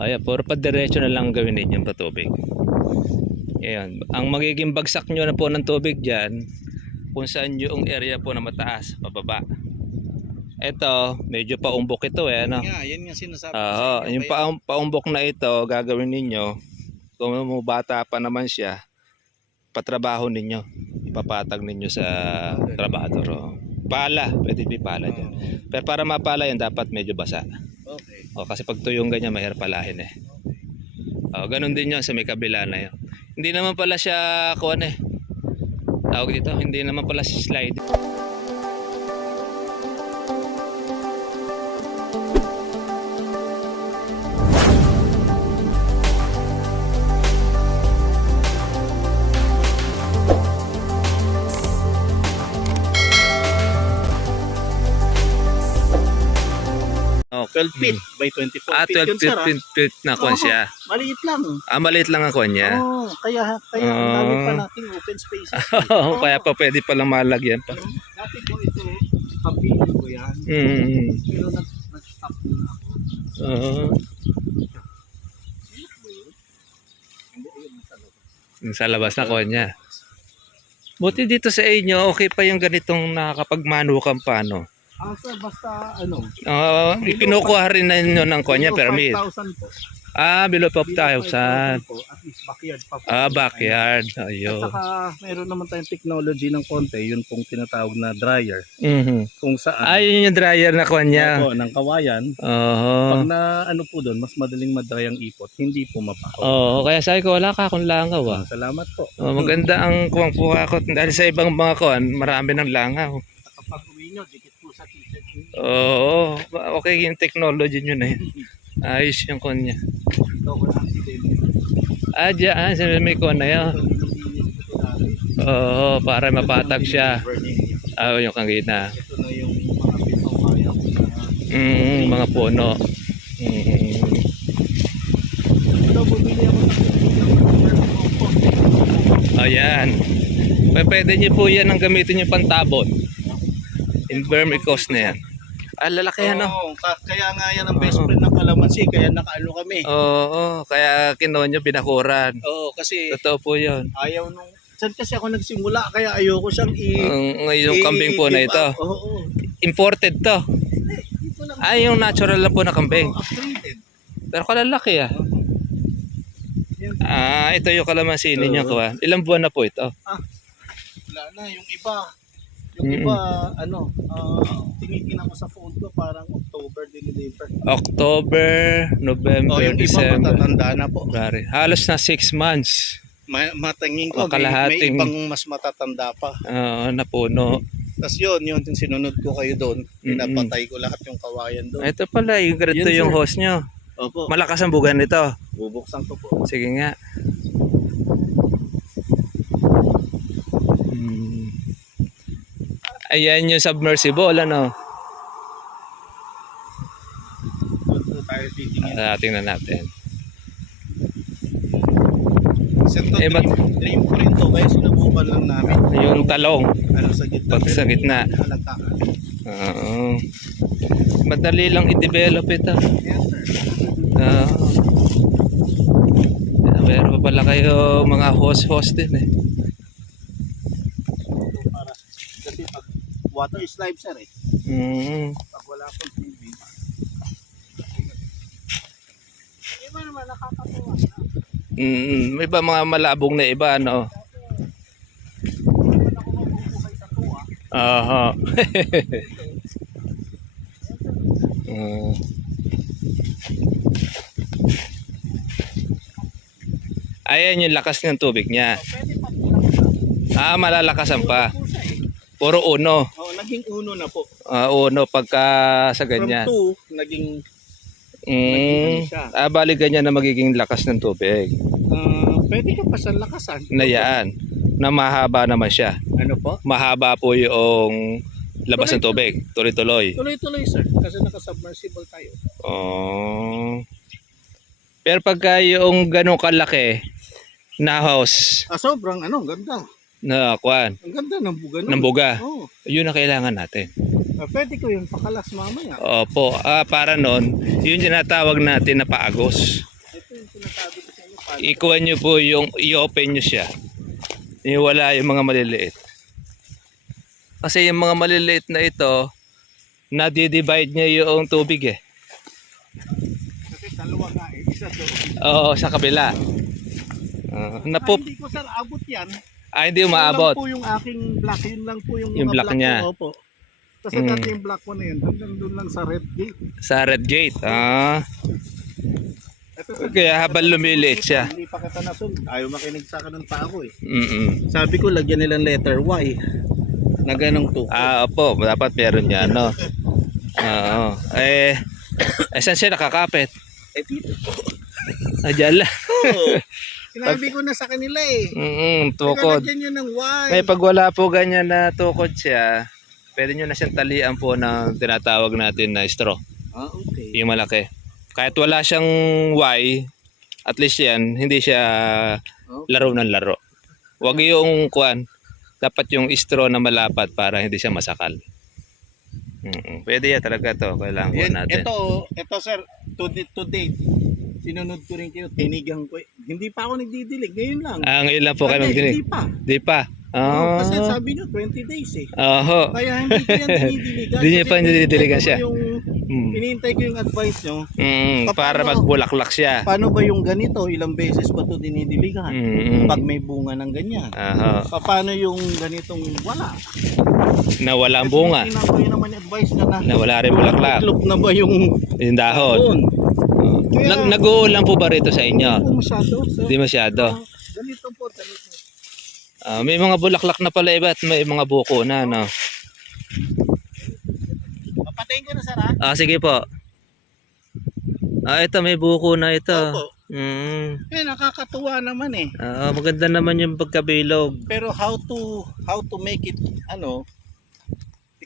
Ayan, puro pa diretso na lang gawin ninyong patubig. Ayan, ang magiging bagsak nyo na po ng tubig dyan, kung saan yung area po na mataas, pababa. Ito, medyo paumbok ito ano. Yan nga sinasabi ko Oo, sa inyo. yung paumbok na ito, gagawin ninyo, kung bata pa naman siya, patrabaho ninyo, ipapatag ninyo sa trabador. Oh. Pala, pwede pala dyan. Pero para mapala yan, dapat medyo basa. Okay. O, kasi pag tuyong ganyan, mahirap palahin eh. O, ganun din yun sa may kabila na yun. Hindi naman pala siya, tawag dito, hindi naman pala si slide. Oh, 12 feet by 24 feet 12 yun, sir. 15 feet na kuwan siya. Maliit lang. Maliit lang ang kuwan niya. Kaya ang dami pa nating open spaces. Kaya pa pwede palang malagyan pa. Dati ko ito, kapili ko yan. Pero nag-stop na ako. Sa labas na kuwan niya. Buti dito sa inyo, okay pa yung ganitong nakakapagmanukan pa, no? Sir, basta ano. Kinukuha rin na nyo ng kuwan niya, permit. 5,000 po. Below 5,000. Po, at least backyard pa po. Backyard. At Ayun. saka meron naman tayong technology ng konti, yun pong tinatawag na dryer. Kung saan. Yun yung dryer na kuwan niya. Opo, ng kawayan. Pag na ano po doon, mas madaling madry ang ipot, hindi po mabaho. Kaya sabi ko, wala ka akong langaw. Salamat po. Maganda ang kuwang ko. Dahil sa ibang mga kuwan, marami ng langaw. Kapag uwi nyo, dikit po sa kitchen. Okay yung technology nyo na yun. Ayos yung kuwan niya. Ito ko na accident. Diyan, sa may kuwan na yun. Para mapatag siya. Yung kangina. Ito na yung mga pitong kaya ko na. Mga puno. Ito, bumili ako ng Ayan. Pwede nyo po yan ang gamitin yung pantabon. In vermicompost na yan. Lalaki yan, no? Kaya nga yan ang best friend ng kalamansi, kaya nakaano kami. Kaya kinuha nyo binakuran. Kasi Totoo po yun. ayaw nung... Saan kasi ako nagsimula, kaya ayoko siyang Yung kambing po na ito. Imported to. Yung natural lang po na kambing. Upgraded. Pero kalalaki ito yung kalamansi ninyo ko. Ilang buwan na po ito? Wala na, yung iba, tinitingnan ko sa phone ko, parang October deliver. October, November, yung December. iba matatanda na po. Halos na 6 months. Matangin ko, may Kalahating, ibang mas matatanda pa. Napuno. Tapos yun, sinunod ko kayo doon. Pinapatay ko lahat yung kawayan doon. Ito pala, yung ganito yung host nyo. Opo. Malakas ang bugan nito. Bubuksan ko po. Sige nga. Ayan yung submersible, ano? Doon po tayo titingin. Tingnan natin. Dream ko rin to, kaya sinubukan lang namin. Yung talong. Sa gitna. Pag sa gitna. Madali lang i-develop ito. Yes, sir. Meron pa pala kayo mga host din eh. Kasi pag water is life, sir eh. Pag wala pong tubig. Iba naman nakakatuwa na. May ba mga malabong na iba, ano? Ayan yung lakas ng tubig niya. Malalakasan pa. Puro uno. Naging uno na po. Uno pagka sa ganyan. From 2, naging bali ganyan na magiging lakas ng tubig. Pwede ka pa sa lakasan. Na yan. Na mahaba naman siya. Ano po? Mahaba po yung labas ng tubig. Tuloy-tuloy. Tuloy-tuloy, sir. Kasi naka-submersible tayo. Pero pagka yung ganong kalaki na house. Sobrang ganda. Na kuwan. Ang ganda ng buga. Ng buga. Yun ang kailangan natin. Pwede ko yung pakalas mamaya. Opo, para nun, yun yung tinatawag natin na paagos. Ito yung sinasabi ko sa inyo. Ikuha nyo po yung, i-open nyo siya. Wala yung mga maliliit. Kasi yung mga maliliit na ito, nadi-divide niya yung tubig eh. Kasi dalawa nga eh. Isa doon. Oo, sa kabila. Hindi ko sir abot yan. Hindi Yun umaabot. lang po yung aking block. Yun lang po yung, Yung mga block niya. ko. Opo. Kasi dati yung block ko na yun. Hanggang doon lang sa red gate. Sa red gate. Ito, sir, Kaya habang lumiliit siya. Hindi pa kita nasun. Ayaw makinig sa akin ng tao eh. Sabi Sabi ko lagyan nilang letter Y. Na ganong to. opo, dapat meron yan, no? Oo. Saan siya nakakapit? Dito. Diyan lang. Oo. Sinabi ko na sa kanila eh. Tukod. Lagyan nyo ng Y. Pag wala po ganyan na tukod siya, pwede nyo na siyang talian po ng tinatawag natin na straw. Okay. Yung malaki. Kahit wala siyang Y, at least yan, hindi siya laro ng laro. Huwag yung kuan, dapat yung straw na malapat para hindi siya masakal. Pwede yan talaga to, kailangan ko natin. Ito sir, to date. Sinunod ko rin kayo, tinigang ko. Hindi pa ako nagdidilig, ngayon lang. Ngayon lang po kayo Hindi magdinig. pa. Di pa. Kasi sabi nyo, 20 days eh. Oho. Kaya hindi ko yan dinidiligan. Hindi niya pa dinidiligan siya. Inintay ko yung advice nyo. Para magbulaklak siya. Paano ba yung ganito? Ilang beses ba ito dinidiligan? Pag may bunga ng ganyan. Paano yung ganitong wala? Na walang bunga. Tingnan ko yun naman yung advice na Na wala rin bulaklak. itlog na ba yung Yung dahon. Nag-uulan po ba rito sa inyo? Hindi masyado. Hindi masyado. Ganito po, ganito. May mga bulaklak na pala iba at may mga buko na, no? Papatayin ko na sara. Sige po. Ito may buko na ito. Opo. Nakakatuwa naman eh. Maganda naman yung pagkabilog. Pero how to make it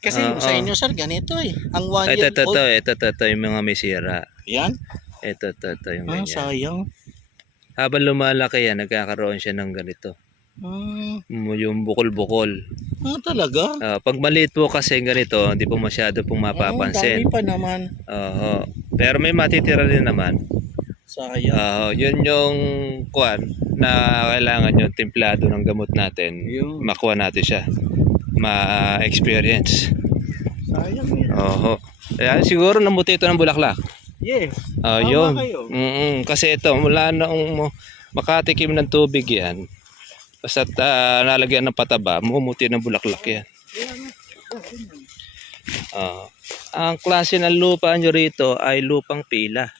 kasi sa inyo sir ganito eh. Ang 1 year old. Ito yung mga may sira. Yan? Ito yung ganyan. Sayang. Habang lumalaki yan, nagkakaroon siya ng ganito. Yung bukol-bukol. Talaga? Pag maliit po kasi ganito, hindi po masyado pong mapapansin. Dami pa naman. Pero may matitira din naman. Sayang. Yun yung kuan na kailangan yung templado ng gamot natin. Makuha natin siya. Ma-experience. Sayang eh. Kaya siguro namuti ito ng bulaklak. Yes. Yun. Kayo. Kasi ito, mula noong makatikim ng tubig yan, basta nalagyan ng pataba, mumuti ng bulaklak yan. Ang klase ng lupa nyo rito ay lupang pila.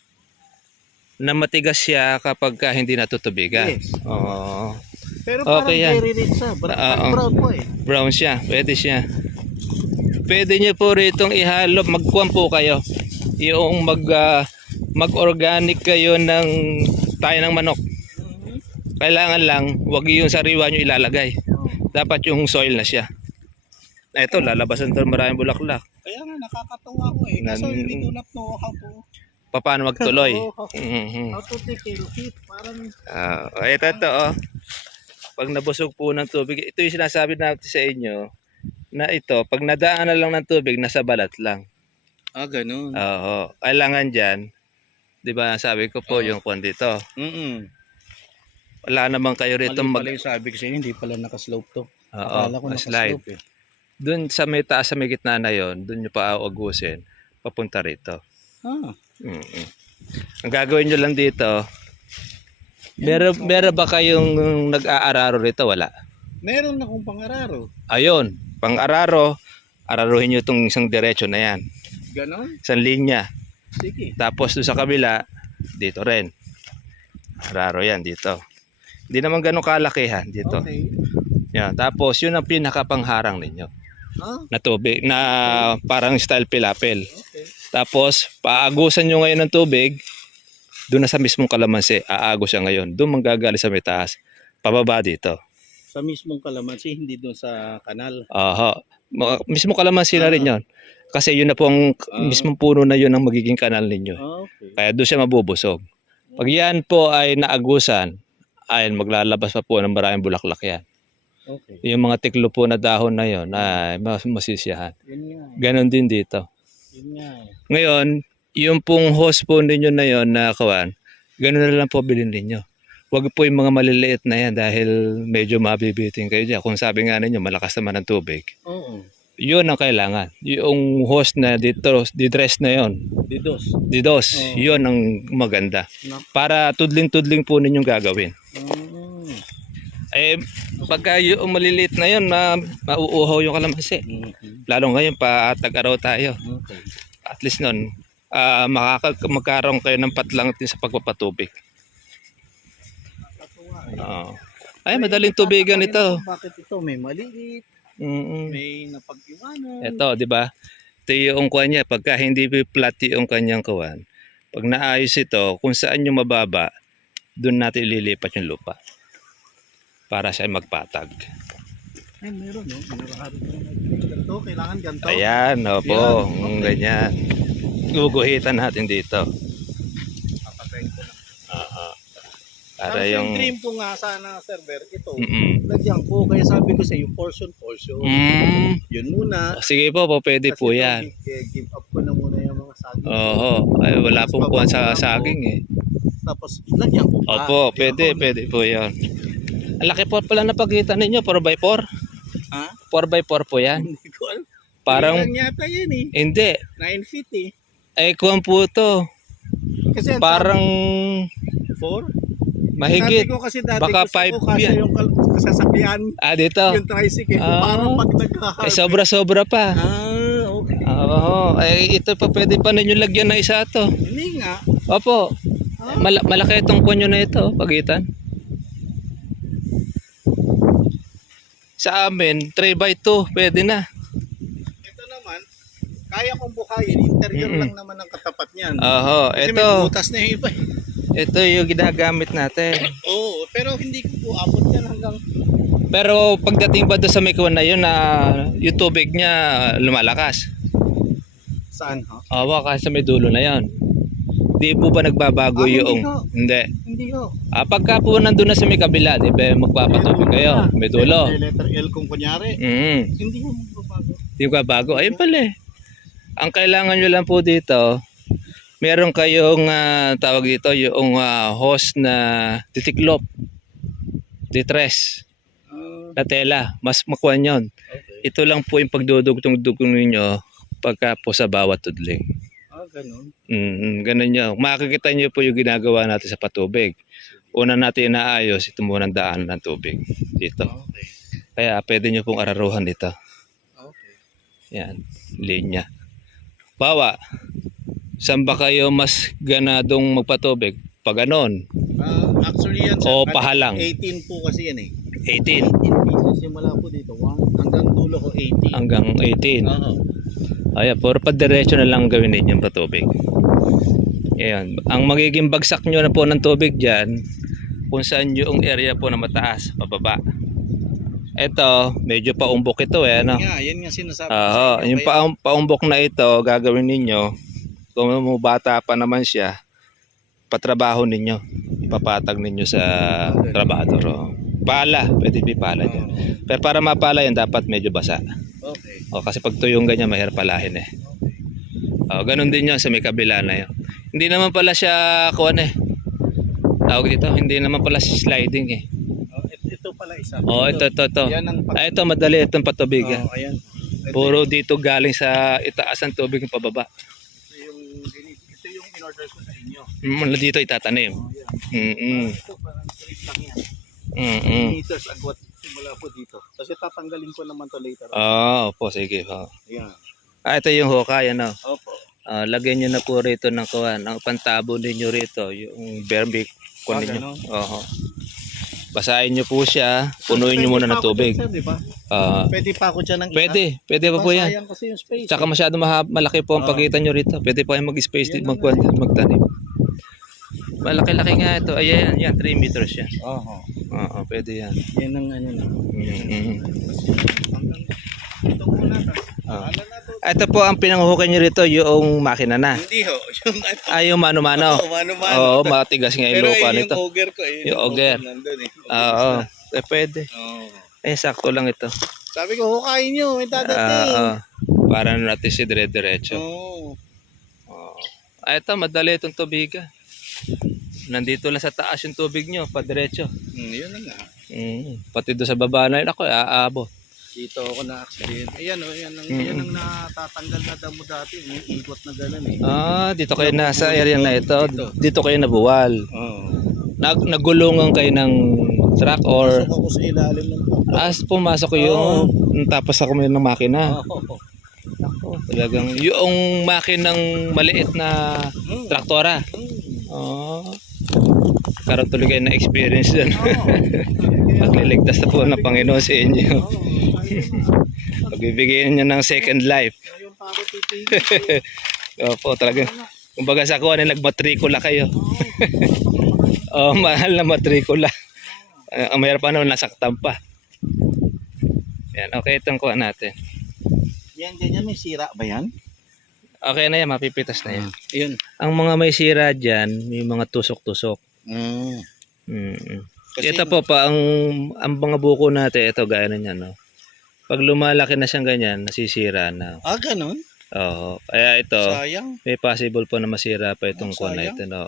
Na matigas siya kapag hindi natutubigan. Yes. Pero parang very rich siya. Brown po eh. Brown siya. Pwede siya. Pwede nyo po rito ihalo. Magkuhan po kayo. Yung mag-organic kayo ng tayo ng manok. Kailangan lang, wag yung sariwa nyo ilalagay. Dapat yung soil na siya. Ito, lalabasan ito maraming bulaklak. Kaya nga, nakakatawa ko eh. Kasi we do not know how to... Paano magtuloy? How to take care of it. Parang... Ito. Pag nabusog po ng tubig, ito yung sinasabi natin sa inyo, na ito, pag nadaanan lang ng tubig, nasa balat lang. Ganun. Kailangan dyan, di ba sabi ko po yung kwan dito. Wala naman kayo rito pala yung sabi ko sa'yo, hindi pala nakaslope to. Akala ko slide. nakaslope eh. Doon sa may taas sa may gitna na yon, doon nyo pa agusin, papunta rito. Ang gagawin nyo lang dito, meron ba kayong nag-aararo rito? Wala. Meron akong pang-araro. Ayun, pang-araro, araruhin nyo itong isang diretso na yan. Ganon? Isang linya. Sige. Tapos doon sa kabila, dito rin. Araro yan dito. Hindi naman ganun kalakihan dito. Okay. Yan. Tapos yun ang pinakapangharang ninyo. Na tubig, na parang style pilapil. Okay. Tapos paagusan nyo ngayon ng tubig, doon na sa mismong kalamansi, aagos siya ngayon. Doon manggagaling sa may taas. Pababa dito. Sa mismong kalamansi, hindi doon sa kanal. Mismo kalamansi na rin yun. Kasi yun na po ang mismong puno na yun ang magiging kanal ninyo. Okay. Kaya doon siya mabubusog. Pag yan po ay naagusan, ay maglalabas pa po ng maraming bulaklak yan. Okay. Yung mga tiklo po na dahon na yon ay masisiyahan. Yun nga. Ganon din dito. Yun nga. Ngayon, yung pong hose po ninyo na yon na kawan, ganun na lang po bilhin ninyo. Huwag po yung mga maliliit na yan dahil medyo mabibitin kayo dyan. Kung sabi nga ninyo, malakas naman ang tubig. Oo. Yun ang kailangan. Yung hose na didress na yon, Didos. didos, Oo. yun ang maganda. Nak- Para tudling-tudling po ninyong gagawin. Eh, pagka yung maliliit na yun, mauuhaw yung kalamansi. Lalo ngayon, pa-tag-araw tayo. Okay. At least nun, magkaroon kayo ng patlang din sa pagpapatubig. Oo. Ay, madaling tubigan ito. Bakit ito? May maliit, Mm-mm. may napag-iwanan. Ito, di ba? Ito yung kuwan niya. Pagka hindi flat yung kanyang kuwan, pag naayos ito, kung saan yung mababa, doon natin ililipat yung lupa. Para siya magpatag. Ay, meron, no? Ganito, kailangan ganito. Ayan, opo. Yan, okay. Ganyan. Guguhitan natin dito. Papatayin ko lang. Oo. Para Para yung yung... dream ko nga sana, server, ito. Mm-mm. Lagyan ko, kaya sabi ko sa iyo, portion. Yun muna. Sige po, pwede Kasi po ito, yan. give up ko na muna yung mga saging. Oo. Ay, wala pong kuwan sa saging eh. Tapos, lagyan ko pa. Opo, pwede po yan. Ang laki po pala na pagitan ninyo, 4x4. Ha? 4x4 po yan. Hindi ko alam. Parang, Ilan yata yan eh. hindi. 9 feet eh. Ay, kuwan po to. Kasi Parang 4? mahigit. Sabi ko kasi dati Baka gusto ko 5 kasi yan. yung sasakyan, Ah, dito. yung tricycle. Ah. Parang pag nagkaharap. Eh, sobra-sobra pa. Okay. Oo. Ay, ito pa pwede pa ninyo lagyan na isa to. Hindi nga. Opo. Ah. Malaki itong kunyo na ito, pagitan. Sa amin, 3x2, pwede na. Ito naman, kaya kong bukayin. Interior Mm-mm. lang naman ang katapat niyan. Oho, Kasi ito. may butas na yung iba eh. Ito yung ginagamit natin. Oo, pero hindi ko po abot yan hanggang... Pero pagdating ba doon sa may kuwan na yun na yung tubig niya lumalakas? Saan ha? Awa kasi sa may dulo na yun. Di po ba nagbabago Hindi yung... ho. Hindi. Hindi ko. Pagka po nandun na sa may kabila, di ba magpapatubig kayo? May dulo. May letter L kung kunyari. Hindi ko magbabago. Di ba bago? Ayun pala eh. Ang kailangan nyo lang po dito, meron kayong tawag dito, yung hose na titiklop. Distress. Na tela. Mas makuha yun. Okay. Ito lang po yung pagdudugtong-dugtong ninyo pagka po sa bawat tudling. Ganun. Ganun nyo. Makikita nyo po yung ginagawa natin sa patubig. Una natin inaayos, ito muna ang daan ng tubig. Dito. Okay. Kaya pwede nyo pong araruhan dito. Okay. Yan. Linya. Bawa. Saan ba kayo mas ganadong magpatubig? Pag ganon. Actually yan, O pahalang. 18 po kasi yan eh. 18. 18 pieces simula po dito. Hanggang dulo ko 18. Hanggang 18. Oo. Ayan, puro pa diretso na lang gawin ninyo yung patubig. Ayan. Ang magiging bagsak nyo na po ng tubig dyan, kung saan yung area po na mataas, pababa. Ito, medyo paumbok ito eh. Ano? Yan nga sinasabi ko Oo, sa inyo. yung paumbok na ito, gagawin ninyo, kung bata pa naman siya, patrabaho ninyo. Ipapatag ninyo sa trabador. Pala, pwede pala dyan. Pero para mapala yan, dapat medyo basa. Okay. Kasi pag tuyong ganyan, mahirap palahin eh. Ganun din yun sa may kabila na yun. Hindi naman pala siya, kuwan eh. Tawag dito, hindi naman pala sliding eh. Ito pala isa. Ito. Yan ang Ito, madali itong patubig. ayan. Puro dito galing sa itaas ng tubig yung pababa. Ito yung in-order ko sa inyo. Dito itatanim. Yan. Ito parang trip lang yan. Meters agwat simula po dito. Kasi tatanggalin ko naman to later. Opo, sige. Yan. Ito yung hukay, ano. Opo. Lagyan nyo na po rito ng kuwan. Ang pantabo ninyo rito, yung bermic kuwan ninyo. Oo. Basahin nyo po siya, punuin nyo muna ng tubig. Diba? Pwede pa ako dyan ng isa? Pwede pa po yan. Sayang kasi yung space. Tsaka masyado malaki po ang pagitan nyo rito. Pwede po kayo mag-space, magtanim. Malaki-laki nga ito. Ayan, 3 meters yan. Oo, pwede yan. Yan ang ano na. Ito muna. Ito po ang pinanguhukay nyo rito, yung makina na. Hindi ho. Yung mano-mano. Mano-mano. Oo, matigas nga yung lupa Pero nito. yung auger ko eh. Yung auger. Nandun eh. Oo, pwede. Oo. Eh, sakto lang ito. Sabi ko, hukayin nyo, may dadating. Para natin si dire-diretso. Oo. Ito, madali itong tubigan. Nandito lang sa taas yung tubig nyo, padiretso. Yun na nga. Pati doon sa baba na yun, ako, aabot. Dito ako na-accident. Ayan o, yan ang natatanggal na damo dati. May ikot na gano'n eh. Dito kayo nasa area na ito. Dito kayo nabuwal. Oo. Nagulungan kayo ng truck or Pasok ako sa ilalim ng pump. pumasok ko yun. Tapos ako may ng makina. Oo. Talagang yung makinang maliit na traktora. Karoon tuloy kayo na experience dun. Pagliligtas na po ng Panginoon sa inyo. Pagbibigyan nyo ng second life. Yung pa ako titigil. Opo, talagang kumbaga sa kuha na nagmatrikula kayo. Mahal na matrikula. Ang mayroon pa naman nasaktan pa. Yan, okay itong kuha natin. Yan, ganyan, may sira ba yan? Okay na yan, mapipitas na yan. Yun. Ang mga may sira dyan, may mga tusok-tusok. Kasi Ito po pa, ang mga buko natin, ito gaya na yan. No? Pag lumalaki na siyang ganyan, nasisira na. ganun? Oo. Kaya ito, Sayang. may possible po na masira pa itong Ang kuha na sayang. ito. No?